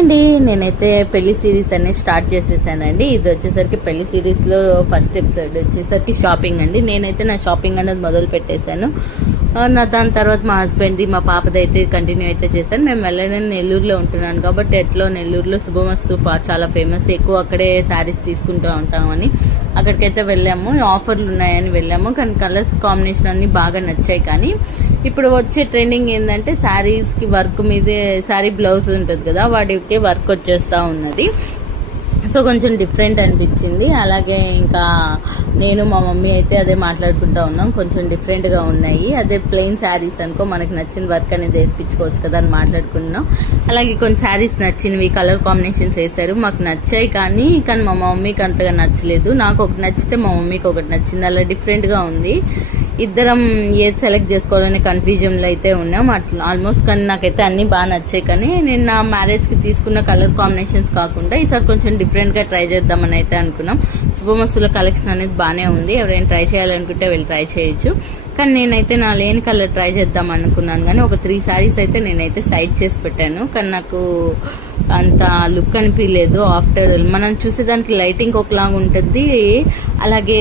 అండి, నేనైతే పెళ్లి సిరీస్ అనేది స్టార్ట్ చేసేసానండి. ఇది వచ్చేసరికి పెళ్లి సిరీస్ లో ఫస్ట్ ఎపిసోడ్ వచ్చేసరికి షాపింగ్ అండి. నేనైతే నా షాపింగ్ అనేది మొదలు పెట్టేశాను. దాని తర్వాత మా హస్బెండ్ది మా పాపది అయితే కంటిన్యూ అయితే చేశాను. మేము వెళ్ళని నెల్లూరులో ఉంటున్నాను కాబట్టి ఎట్లో నెల్లూరులో శుభమస్తు చాలా ఫేమస్, ఎక్కువ అక్కడే శారీస్ తీసుకుంటూ ఉంటామని అక్కడికైతే వెళ్ళాము. ఆఫర్లు ఉన్నాయని వెళ్ళాము, కానీ కలర్స్ కాంబినేషన్ అన్ని బాగా నచ్చాయి. కానీ ఇప్పుడు వచ్చే ట్రెండింగ్ ఏంటంటే శారీస్ కి వర్క్ మీదే శారీ బ్లౌజ్ ఉంటుంది కదా, వాటికి వర్క్ వచ్చేస్తా ఉన్నది. సో కొంచెం డిఫరెంట్ అనిపించింది. అలాగే ఇంకా నేను మా మమ్మీ అయితే అదే మాట్లాడుకుంటా ఉన్నాం, కొంచెం డిఫరెంట్గా ఉన్నాయి, అదే ప్లెయిన్ శారీస్ అనుకో మనకి నచ్చిన వర్క్ అనేది వేసిపించుకోవచ్చు కదా అని మాట్లాడుకున్నాం. అలాగే కొన్ని శారీస్ నచ్చినవి కలర్ కాంబినేషన్స్ వేశారు, మాకు నచ్చాయి. కానీ మా మమ్మీకి అంతగా నచ్చలేదు. నాకు ఒకటి నచ్చితే మా మమ్మీకి ఒకటి నచ్చింది, అలా డిఫరెంట్గా ఉంది. ఇద్దరం ఏది సెలెక్ట్ చేసుకోవాలనే కన్ఫ్యూజన్లో అయితే ఉన్నాం అట్లా ఆల్మోస్ట్. కానీ నాకైతే అన్నీ బాగా నచ్చాయి. కానీ నేను నా మ్యారేజ్కి తీసుకున్న కలర్ కాంబినేషన్స్ కాకుండా ఈసారి కొంచెం డిఫరెంట్గా ట్రై చేద్దామని అయితే అనుకున్నాం. శుభమస్తుల కలెక్షన్ అనేది బాగానే ఉంది, ఎవరైనా ట్రై చేయాలనుకుంటే వెళ్ళి ట్రై చేయొచ్చు. కానీ నేనైతే నా లేని కలర్ ట్రై చేద్దాం అనుకున్నాను. కానీ ఒక 3 శారీస్ అయితే నేనైతే సైడ్ చేసి పెట్టాను, కానీ నాకు అంత లుక్ అనిపించలేదు. ఆఫ్టర్ మనం చూసేదానికి లైటింగ్ ఒకలాగా ఉంటుంది, అలాగే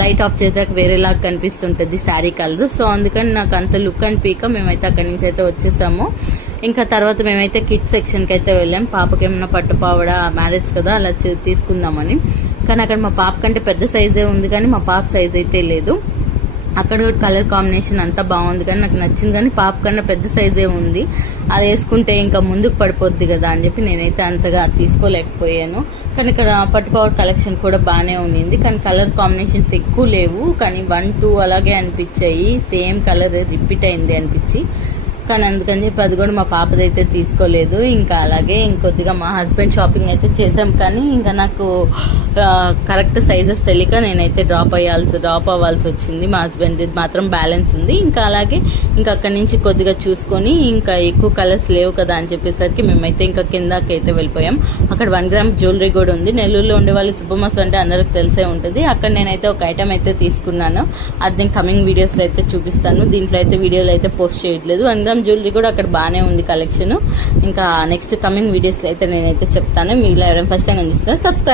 లైట్ ఆఫ్ చేసాక వేరేలాగా కనిపిస్తుంటుంది శారీ కలర్. సో అందుకని నాకు అంత లుక్ అనిపించక మేమైతే అక్కడి నుంచి అయితే వచ్చేసాము. ఇంకా తర్వాత మేమైతే కిడ్స్ సెక్షన్కి అయితే వెళ్ళాం. పాపకి ఏమన్నా పట్టుపావడ మ్యారేజ్ కదా అలా తీసుకుందామని. కానీ అక్కడ మా పాప కంటే పెద్ద సైజే ఉంది, కానీ మా పాప సైజ్ అయితే లేదు. అక్కడ కూడా కలర్ కాంబినేషన్ అంతా బాగుంది, కానీ నాకు నచ్చింది. కానీ పాప కన్నా పెద్ద సైజే ఉంది, అది వేసుకుంటే ఇంకా ముందుకు పడిపోద్ది కదా అని చెప్పి నేనైతే అంతగా తీసుకోలేకపోయాను. కానీ ఇక్కడ పట్టుపవర్ కలెక్షన్ కూడా బాగానే ఉంది, కానీ కలర్ కాంబినేషన్స్ ఎక్కువ లేవు. కానీ 1, 2 అలాగే అనిపించాయి, సేమ్ కలర్ రిపీట్ అయింది అనిపించి. కానీ అందుకని చెప్పి అది కూడా మా పాపదైతే తీసుకోలేదు. ఇంకా అలాగే ఇంకొద్దిగా మా హస్బెండ్ షాపింగ్ అయితే చేసాం, కానీ ఇంకా నాకు కరెక్ట్ సైజెస్ తెలియక నేనైతే డ్రాప్ అవ్వాల్సి వచ్చింది. మా హస్బెండ్ మాత్రం బ్యాలెన్స్ ఉంది. ఇంకా అలాగే ఇంకా అక్కడి నుంచి కొద్దిగా చూసుకొని ఇంకా ఎక్కువ కలర్స్ లేవు కదా అని చెప్పేసరికి మేమైతే ఇంకా కిందకి అయితే వెళ్ళిపోయాం. అక్కడ 1 గ్రామ్ జ్యువెలరీ కూడా ఉంది. నెల్లూరులో ఉండే వాళ్ళు శుభమస్తు అంటే అందరికి తెలిసే ఉంటుంది. అక్కడ నేనైతే ఒక ఐటమ్ అయితే తీసుకున్నాను, అది నేను కమింగ్ వీడియోస్లో అయితే చూపిస్తాను. దీంట్లో అయితే వీడియోలు అయితే పోస్ట్ చేయట్లేదు. 1 గ్రామ్ జ్యువెలరీ కూడా అక్కడ బాగానే ఉంది కలెక్షన్. ఇంకా నెక్స్ట్ కమింగ్ వీడియోస్లో అయితే నేనైతే చెప్తాను. మీరు ఎవరైనా ఫస్ట్ టైం చూస్తున్నారు సబ్స్క్రైబ్